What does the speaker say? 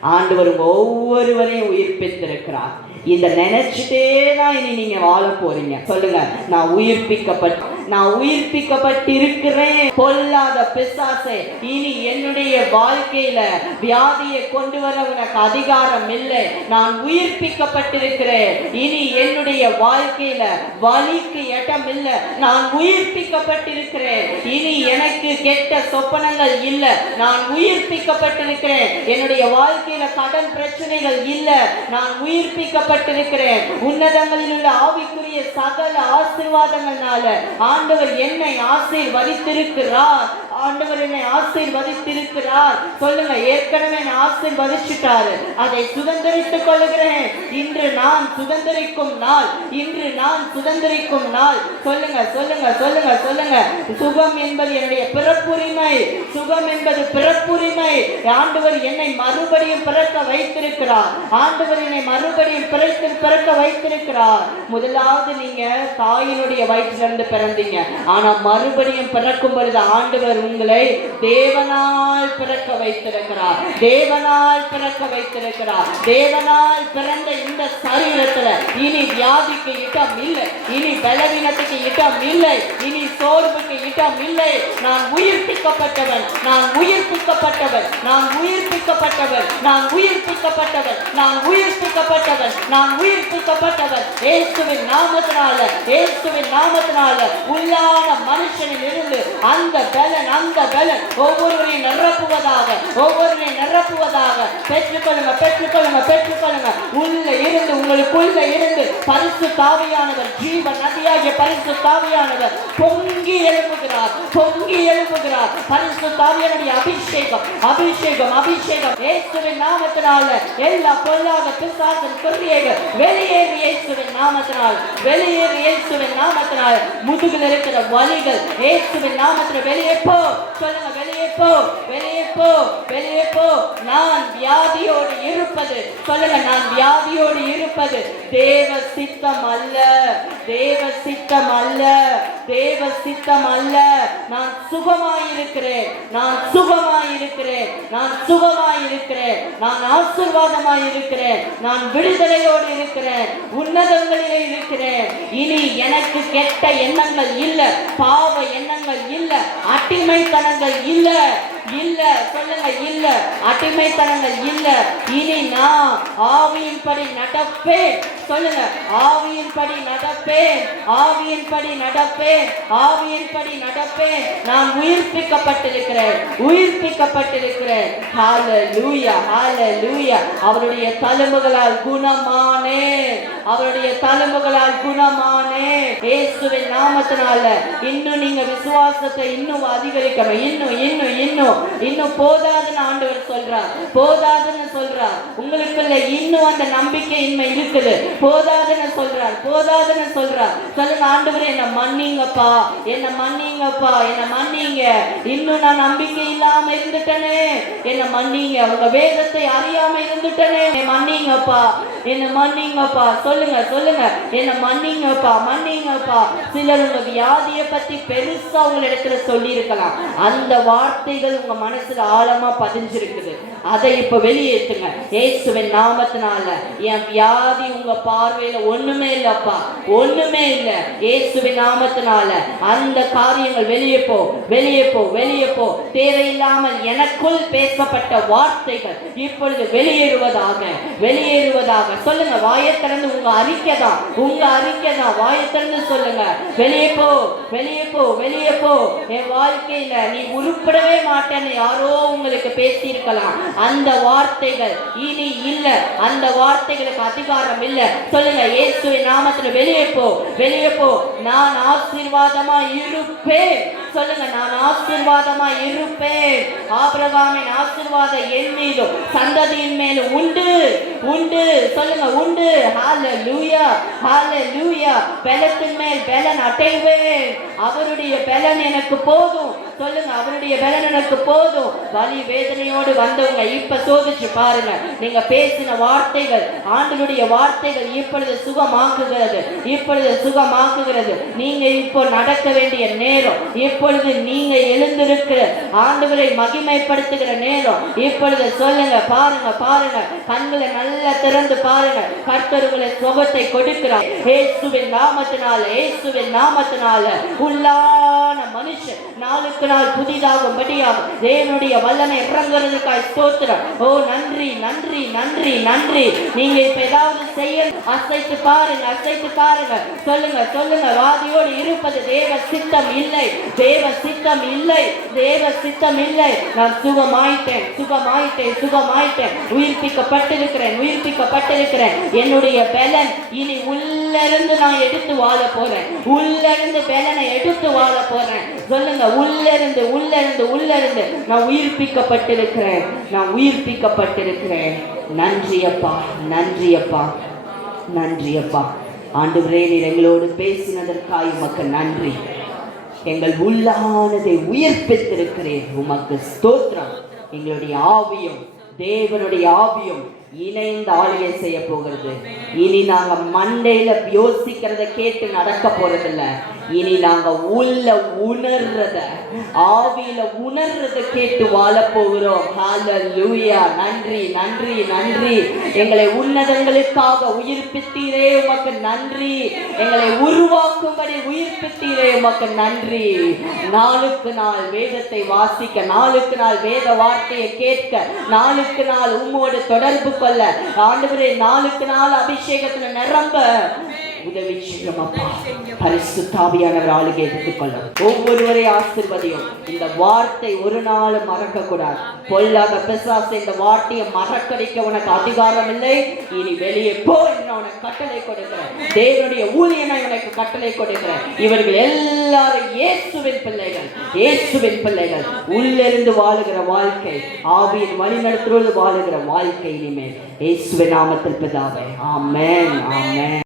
ஆண்டவர் ஒவ்வொருவரையும் உயிர்ப்பித்திருக்கிறார் இந்த நினைச்சிட்டே தான் இனி நீங்க வாழ போறீங்க. சொல்லுங்க நான் உயிர்ப்பிக்கப்பட்ட நான் உயிர்ப்பிக்கப்பட்டிருக்கிறேன். பொல்லாத பிசாசை இனி என்னுடைய வாழ்க்கையில வியாதியை கொண்டு வர உனக்கு அதிகாரம் இல்லை நான் உயிர்ப்பிக்கப்பட்டிருக்கிறேன். இனி என்னுடைய வாழ்க்கையில வலிக்கு இடம் இல்லை நான் உயிர்ப்பிக்கப்பட்டிருக்கிறேன். இனி எனக்கு கெட்ட சொப்பனங்கள் இல்லை. நான் உயிர்ப்பிக்கப்பட்டிருக்கிறேன். என்னுடைய வாழ்க்கையில கடன் பிரச்சனைகள் இல்லை. நான் உயிர்ப்பிக்கப்பட்டிருக்கிறேன். உன்னதங்களில் உள்ள ஆவிக்குரிய சகல ஆசீர்வாதங்கள்னால ஆண்டவர் என்னை ஆசீர்வதித்திருக்கிறார். ஆண்டவர் என்னை ஆசீர்வதித்திருக்கிறார். சொல்லுங்க ஏற்கனவே என்னை ஆசீர்வதிச்சிட்டாரு. அதை சுதந்திரித்துக் கொள்கிறேன். இன்று நான் சுதந்திரிக்கும் நாள். இன்று நான் சுதந்திரிக்கும் நாள். சொல்லுங்க சொல்லுங்க சொல்லுங்க சொல்லுங்க. சுகம் என்பது என்னுடைய பிறப்புரிமை. சுகம் என்பது பிறப்புரிமை. ஆண்டவர் என்னை மறுபடியும் பிறக்க வைத்திருக்கிறார். ஆண்டவர் என்னை மறுபடியும் பிறக்க பிறக்க வைத்திருக்கிறார். முதலாவது நீங்க தாயினுடைய வயிற்றிலிருந்து பிறந்தீங்க. ஆனா மறுபடியும் பிறக்கும் பொழுது ஆண்டவர் உங்களை தேவனால் பிறக்க வைத்திருக்கிறார். தேவனால் பிறக்க வைத்திருக்கிறார். தேவனால் பிறந்த இந்த சரீரத்துல இனி வியாதிக்கு இடம் இல்லை. இனி பலவீனத்துக்கு இடம் இல்லை. இனி சோர்வுக்கு இடம் இல்லை. நான் உயிர்ப்பிக்கப்பட்டவன். நான் உயிர்ப்பிக்கப்பட்டவன். நான் உயிர்ப்பிக்கப்பட்டவன். நான் உயிர்ப்பிக்கப்பட்டவன். நான் உயிர்ப்பிக்கப்பட்டவன். நான் உயிர்ப்பிக்கப்பட்டவன். ஏசுவின் நாமத்தினால ஏசுவின் நாமத்தினால உள்ளான மனுஷனில் இருந்து அந்த பலன் அந்த பலன் ஒவ்வொருவரையும் நிரப்புவதாக ஒவ்வொருவரையும் நிரப்புவதாக. பெற்றுக்கொள்ளுங்க பெற்றுக்கொள்ளுங்க பெற்று உள்ள இருந்து உங்களுக்குள்ள இருந்து பரிசு தாவியானவர் ஜீவ நதியாகிய பரிசு தாவியானவர் பொங்கி எழுப்புகிறார் பொங்கி எழுப்புகிறார் பரிசு தாவியானுடைய அபிஷேகம் அபிஷேகம் அபிஷேகம். இயேசுவின் நாமத்தினால எல்லா பொல்லாத பிசாசன் கிரியைகள் வெளியேறி இயேசுவின் நாமத்தினால் வெளியேறி இயேசுவின் நாமத்தினால். முதுகில் இருக்கிற வலிகள் இயேசுவின் நாமத்தில் வெளியே போ சொல்லுங்க வெளியே போ வெளியே போ வெளியே போ. நான் வியாதியோடு இருப்பது சொல்லுங்க நான் நான் வியாதியோடு இருப்பது தேவ சித்தம் அல்ல. தேவ சித்தம் அல்ல. தேவ சித்தம் அல்ல. நான் சுகமாயிருக்கிறேன். நான் சுகமாயிருக்கிறேன். நான் சுகமாயிருக்கிறேன். நான் ஆசீர்வாதமாயிருக்கிறேன். நான் விடுதலையோடு இருக்கிறேன். உன்னதங்களிலே இருக்கிறேன். இனி எனக்கு கெட்ட எண்ணங்கள் இல்லை. பாவ எண்ணங்கள் இல்லை. அட்டிமைத்தனங்கள் இல்லை. இல்ல சொல்லுங்க இல்ல. அடிமைத்தனங்கள் இல்ல. இனி நான் ஆவியின்படி நடப்பேன். சொல்லுங்க ஆவியின்படி நடப்பேன். ஆவியின்படி நடப்பேன். ஆவியின்படி நடப்பேன். நான் உயிர்ப்பிக்கப்பட்டிருக்கிறேன். உயிர்ப்பிக்கப்பட்டிருக்கிறேன். ஹalleluya லூயா அவருடைய தழும்புகளால் குணமானே அவருடைய தழும்புகளால் குணமா இயேசுவின் நாமத்தினால இன்னும் நீங்க விசுவாசத்தை இன்னும் அதிகரிக்கணும். இன்னும் இன்னும் இன்னும். இன்னும் போதாதுன்னு ஆண்டவர் சொல்றார். போதாதுன்னு சொல்றார். உங்களுக்குள்ள இன்னும் அந்த நம்பிக்கை இன்மை இருக்குது. போதாதுன்னு சொல்றார். போதாதுன்னு சொல்றார். சொல்லுங்க ஆண்டவர் என்ன மன்னிங்கப்பா. என்ன மன்னிங்கப்பா. என்ன மன்னிங்க. இன்னும் நான் நம்பிக்கை இல்லாம இருந்துட்டனே. என்ன மன்னிங்க. உங்க வேதத்தை அறியாம இருந்துட்டனே. மன்னிங்கப்பா. என்ன மன்னிங்கப்பா. சொல்லுங்க சொல்லுங்க. என்ன மன்னிங்கப்பா. மன்னிங்கப்பா சிலர் உங்க வியாதியை பத்தி பெருசா உங்களிடத்துல சொல்லி இருக்கலாம் அந்த வார்த்தைகள் உங்க மனசுல ஆழமா பதிஞ்சிருக்குது. அதை இப்ப வெளியேற்றுங்க. ஏசுவின் நாமத்தினால. என் வியாதி உங்க பார்வையில ஒண்ணுமே இல்லப்பா. ஒண்ணுமே இல்ல. ஏசுவின் நாமத்தினால. அந்த காரியங்கள் வெளியே போ. வெளியே போ. வெளியே போ. தேவையில்லாமல் எனக்குள் பேசப்பட்ட வார்த்தைகள் இப்பொழுது வெளியேறுவதாக. வெளியேறுவதாக. சொல்லுங்க வாயை திறந்து உங்க அறிக்கை தான். உங்க அறிக்கை தான். வாயை திறந்து சொல்லுங்க. வெளியே போ. வெளியே போ. வெளியே போ. என் வாழ்க்கையில நீ உருப்படவே மாட்டேன்னு யாரோ உங்களுக்கு பேசியிருக்கலாம். அந்த வார்த்தைகள் இனி இல்ல. அந்த வார்த்தைகளுக்கு அதிகாரம் இல்ல. சொல்லுங்க இயேசுவின் நாமத்துல வெளியே போ. வெளியே போ. நான் ஆசீர்வாதமா இருப்பேன். சொல்லுங்க நான் ஆசீர்வாதமா இருப்பேன். ஆபிரகாமின் ஆசீர்வாதம் என் மீதும் சந்ததியின் மேலும் உண்டு. உண்டு. சொல்லுங்க உண்டு. ஹால லூயா ஹால லூயா பலத்தின் மேல் பலன் அடைவேன். அவருடைய பலன் எனக்கு போதும். சொல்லுங்க அவருடைய பலன் எனக்கு போதும். வலி வேதனையோடு வந்தவங்க இப்ப சோதிச்சு பாருங்க. நீங்க பேசின வார்த்தைகள் ஆண்டவருடைய வார்த்தைகள் இப்பொழுது சுகமாக்குகிறது. இப்பொழுது சுகமாக்குகிறது. நீங்க இப்போ நடக்க வேண்டிய நேரம் இப்பொழுது நீங்க எழுந்திருக்கிற ஆண்டவரை மகிமைப்படுத்துகிற நேரம். இப்பொழுது சொல்லுங்க பாருங்க பாருங்க. கண்களை நல்லா திறந்து பாருங்க. கர்த்தருகளை சுகத்தை கொடுக்கிறார். ஏசுவின் நாமத்தினால ஏசுவின் நாமத்தினால. உள்ளான மனுஷன் நாளுக்கு நாள் புதிதாகும்படியாக தேவனுடைய வல்லமை இறங்குறதுக்காய் ஸ்தோத்திரம். ஓ நன்றி நன்றி நன்றி நன்றி. நீங்க இப்ப ஏதாவது செய்ய அசைத்து பாருங்க அசைத்து பாருங்க. சொல்லுங்க சொல்லுங்க. வாதியோடு இருப்பது தேவ சித்தம் இல்லை. தேவ சித்தம் இல்லை. தேவ சித்தம் இல்லை. நான் சுகமாயிட்டேன். சுகமாயிட்டேன். சுகமாயிட்டேன். உயிர்ப்பிக்கப்பட்டிருக்கிறேன். உயிர்ப்பிக்கப்பட்டிருக்கிறேன். என்னுடைய பலன் இனி உள்ளிருந்து நான் எடுத்து வாழ போறேன். உள்ளிருந்து பலனை எடுத்து வாழ போறேன். சொல்லுங்க உள்ளிருந்து உள்ளிருந்து உள்ளிருந்து. நான் உயிர்ப்பிக்கப்பட்டிருக்கிறேன். நான் உயிர்ப்பிக்கப்பட்டிருக்கிறேன். நன்றியப்பா நன்றியப்பா நன்றியப்பா ஆண்டு விரைவில் எங்களோடு பேசினதற்காய் மக்கள் நன்றி. எங்கள் உள்ளானதை உயிர்ப்பித்திருக்கிறேன் உமக்கு ஸ்தோத்திரம். எங்களுடைய ஆவியும் தேவனுடைய ஆவியும் இணைந்து ஆலயம் செய்ய போகிறது. இனி நாங்க மண்டையில யோசிக்கிறத கேட்டு நடக்க போறதில்லை. இனி நாங்க உள்ள உணர்றத ஆவியில உணர்றத கேட்டு வாழ போகிறோம் ஹalleluya நன்றி நன்றி நன்றி. எங்களை உன்னதங்களுக்காக உயிர்ப்பித்தீரே உமக்கு நன்றி. எங்களை உருவாக்கும்படி உயிர்ப்பித்தீரே உமக்கு நன்றி. நாளுக்கு நாள் வேதத்தை வாசிக்க நாளுக்கு நாள் வேத வார்த்தையை கேட்க நாளுக்கு நாள் உம்மோடு தொடர்பு கொள்ள. ஆண்டவரே நாளுக்கு நாள் அபிஷேகத்துல நிரம்ப. உதவி செய்யும் அப்பா பரிசு தாவியானவர் ஆளுகை எடுத்துக்கொள்ள ஒவ்வொருவரை ஆசிர்வதியும். இந்த வார்த்தை ஒரு நாளும் மறக்க கூடாது பொல்லாத பிசாசு இந்த வார்த்தையை மறக்கடிக்க உனக்கு அதிகாரம் இல்லை இனி வெளியே போ என்று உனக்கு கட்டளை கொடுக்கிறேன். தேவனுடைய ஊழியனை உனக்கு கட்டளை கொடுக்கிறேன். இவர்கள் எல்லாரும் இயேசுவின் பிள்ளைகள். இயேசுவின் பிள்ளைகள். உள்ளிருந்து வாழுகிற வாழ்க்கை. ஆவியின் வழிநடத்துவது வாழுகிற வாழ்க்கை இனிமேல். இயேசுவின் நாமத்தில் பிதாவே. ஆமென். ஆமென்.